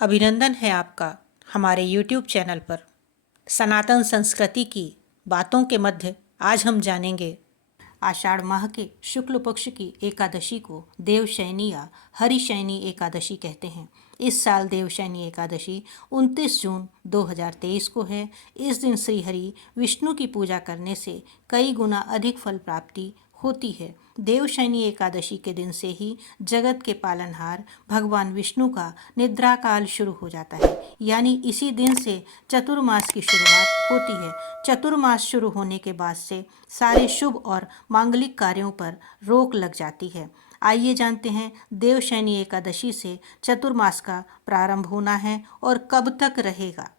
अभिनंदन है आपका हमारे YouTube चैनल पर। सनातन संस्कृति की बातों के मध्य आज हम जानेंगे आषाढ़ माह के शुक्ल पक्ष की एकादशी को देवशयनी या हरिशयनी एकादशी कहते हैं। इस साल देवशयनी एकादशी 29 जून 2023 को है। इस दिन श्री हरि विष्णु की पूजा करने से कई गुना अधिक फल प्राप्ति होती है। देवशयनी एकादशी के दिन से ही जगत के पालनहार भगवान विष्णु का निद्रा काल शुरू हो जाता है, यानी इसी दिन से चतुर्मास की शुरुआत होती है। चतुर्मास शुरू होने के बाद से सारे शुभ और मांगलिक कार्यों पर रोक लग जाती है। आइए जानते हैं देवशयनी एकादशी से चतुर्मास का प्रारंभ होना है और कब तक रहेगा।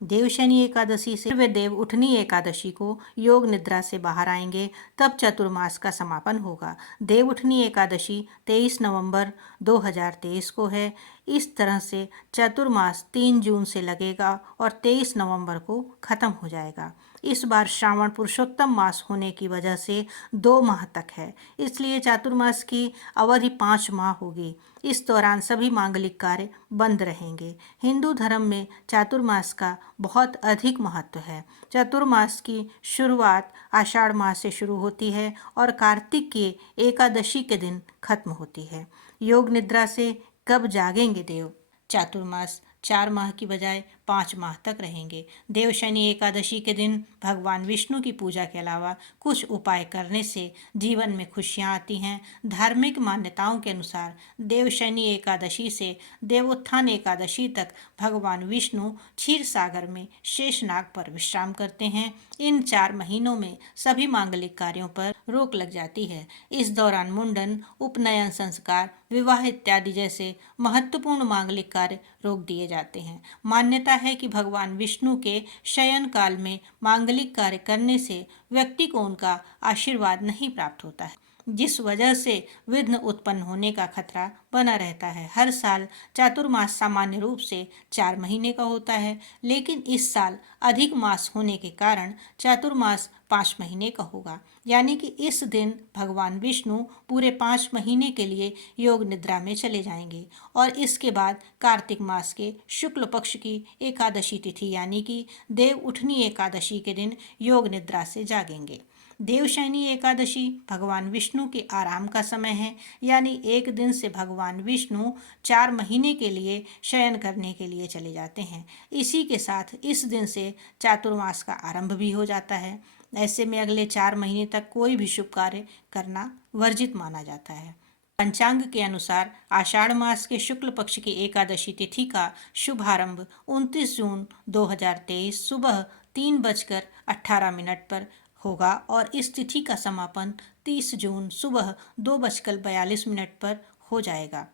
देवशयनी एकादशी से वे देव उठनी एकादशी को योग निद्रा से बाहर आएंगे, तब चतुर्मास का समापन होगा। देव उठनी एकादशी 23 नवंबर 2023 को है। इस तरह से चतुर्मास 3 जून से लगेगा और 23 नवंबर को खत्म हो जाएगा। इस बार श्रावण पुरुषोत्तम मास होने की वजह से 2 माह तक है, इसलिए चातुर्मास की अवधि 5 माह होगी। इस दौरान सभी मांगलिक कार्य बंद रहेंगे। हिंदू धर्म में चातुर्मास का बहुत अधिक महत्व है। चतुर्मास की शुरुआत आषाढ़ मास से शुरू होती है और कार्तिक की एकादशी के दिन खत्म होती है। योग निद्रा से कब जागेंगे देव? चातुर्मास 4 माह की बजाय 5 माह तक रहेंगे। देवशयनी एकादशी के दिन भगवान विष्णु की पूजा के अलावा कुछ उपाय करने से जीवन में खुशियाँ आती हैं। धार्मिक मान्यताओं के अनुसार देवशयनी एकादशी से देवोत्थान एकादशी तक भगवान विष्णु क्षीर सागर में शेषनाग पर विश्राम करते हैं। इन 4 महीनों में सभी मांगलिक कार्यों पर रोक लग जाती है। इस दौरान मुंडन, उपनयन संस्कार, विवाह इत्यादि जैसे महत्वपूर्ण मांगलिक कार्य रोक दिए जाते हैं। मान्यता है कि भगवान विष्णु के शयन काल में मांगलिक कार्य करने से व्यक्ति को उनका आशीर्वाद नहीं प्राप्त होता है, जिस वजह से विघ्न उत्पन्न होने का खतरा बना रहता है। हर साल चातुर्मास सामान्य रूप से 4 महीने का होता है, लेकिन इस साल अधिक मास होने के कारण चातुर्मास 5 महीने का होगा, यानी कि इस दिन भगवान विष्णु पूरे 5 महीने के लिए योग निद्रा में चले जाएंगे और इसके बाद कार्तिक मास के शुक्ल पक्ष की एकादशी तिथि यानी कि देव उठनी एकादशी के दिन योग निद्रा से जागेंगे। देवशयनी एकादशी भगवान विष्णु के आराम का समय है, यानी एक दिन से भगवान विष्णु 4 महीने के लिए शयन करने के लिए चले जाते हैं। इसी के साथ इस दिन से चातुर्मास का आरंभ भी हो जाता है। ऐसे में अगले 4 महीने तक कोई भी शुभ कार्य करना वर्जित माना जाता है। पंचांग के अनुसार आषाढ़ मास के शुक्ल पक्ष की एकादशी तिथि का शुभारंभ 29 जून 2023 सुबह 3:18 पर होगा और इस तिथि का समापन 30 जून सुबह 2:42 पर हो जाएगा।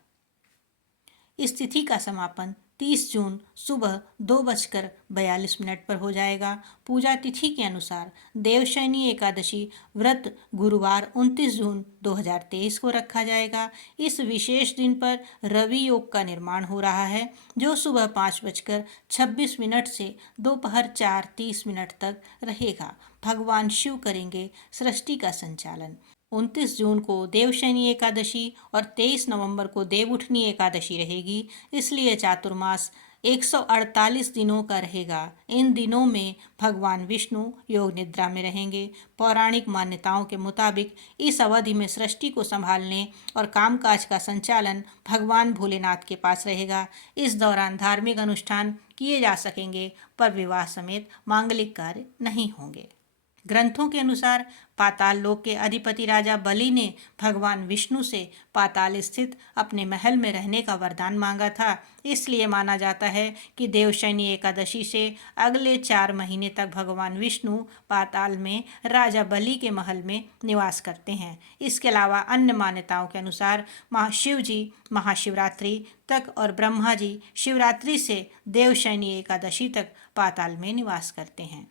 इस तिथि का समापन 30 जून सुबह 2:42 पर हो जाएगा। पूजा तिथि के अनुसार देवशयनी एकादशी व्रत गुरुवार 29 जून 2023 को रखा जाएगा। इस विशेष दिन पर रवि योग का निर्माण हो रहा है, जो सुबह 5:26 से दोपहर 4:30 तक रहेगा। भगवान शिव करेंगे सृष्टि का संचालन। 29 जून को देवशयनी एकादशी और 23 नवंबर को देवउठनी एकादशी रहेगी, इसलिए चातुर्मास 148 दिनों का रहेगा। इन दिनों में भगवान विष्णु योग निद्रा में रहेंगे। पौराणिक मान्यताओं के मुताबिक इस अवधि में सृष्टि को संभालने और कामकाज का संचालन भगवान भोलेनाथ के पास रहेगा। इस दौरान धार्मिक अनुष्ठान किए जा सकेंगे, पर विवाह समेत मांगलिक कार्य नहीं होंगे। ग्रंथों के अनुसार पाताल लोक के अधिपति राजा बलि ने भगवान विष्णु से पाताल स्थित अपने महल में रहने का वरदान मांगा था। इसलिए माना जाता है कि देवशयनी एकादशी से अगले 4 महीने तक भगवान विष्णु पाताल में राजा बलि के महल में निवास करते हैं। इसके अलावा अन्य मान्यताओं के अनुसार शिव जी महाशिवरात्रि तक और ब्रह्मा जी शिवरात्रि से देवशयनी एकादशी तक पाताल में निवास करते हैं।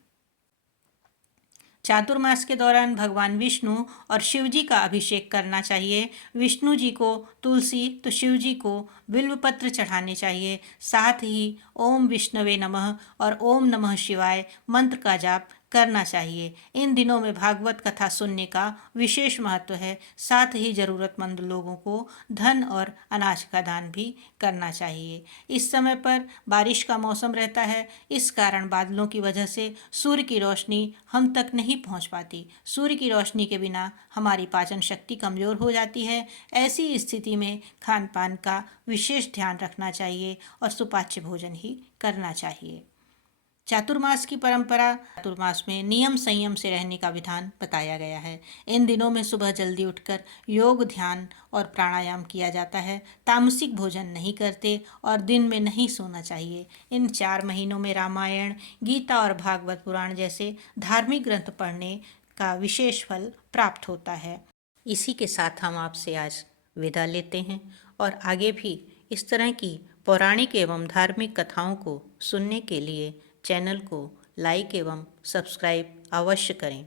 चातुर्मास के दौरान भगवान विष्णु और शिव जी का अभिषेक करना चाहिए। विष्णु जी को तुलसी तो शिव जी को बिल्वपत्र चढ़ाने चाहिए। साथ ही ओम विष्णवे नमः और ओम नमः शिवाय मंत्र का जाप करना चाहिए। इन दिनों में भागवत कथा सुनने का विशेष महत्व है। साथ ही ज़रूरतमंद लोगों को धन और अनाज का दान भी करना चाहिए। इस समय पर बारिश का मौसम रहता है, इस कारण बादलों की वजह से सूर्य की रोशनी हम तक नहीं पहुंच पाती। सूर्य की रोशनी के बिना हमारी पाचन शक्ति कमज़ोर हो जाती है। ऐसी स्थिति में खान पान का विशेष ध्यान रखना चाहिए और सुपाच्य भोजन ही करना चाहिए। चातुर्मास की परंपरा। चातुर्मास में नियम संयम से रहने का विधान बताया गया है। इन दिनों में सुबह जल्दी उठकर योग, ध्यान और प्राणायाम किया जाता है। तामसिक भोजन नहीं करते और दिन में नहीं सोना चाहिए। इन 4 महीनों में रामायण, गीता और भागवत पुराण जैसे धार्मिक ग्रंथ पढ़ने का विशेष फल प्राप्त होता है। इसी के साथ हम आपसे आज विदा लेते हैं और आगे भी इस तरह की पौराणिक एवं धार्मिक कथाओं को सुनने के लिए चैनल को लाइक एवं सब्सक्राइब अवश्य करें।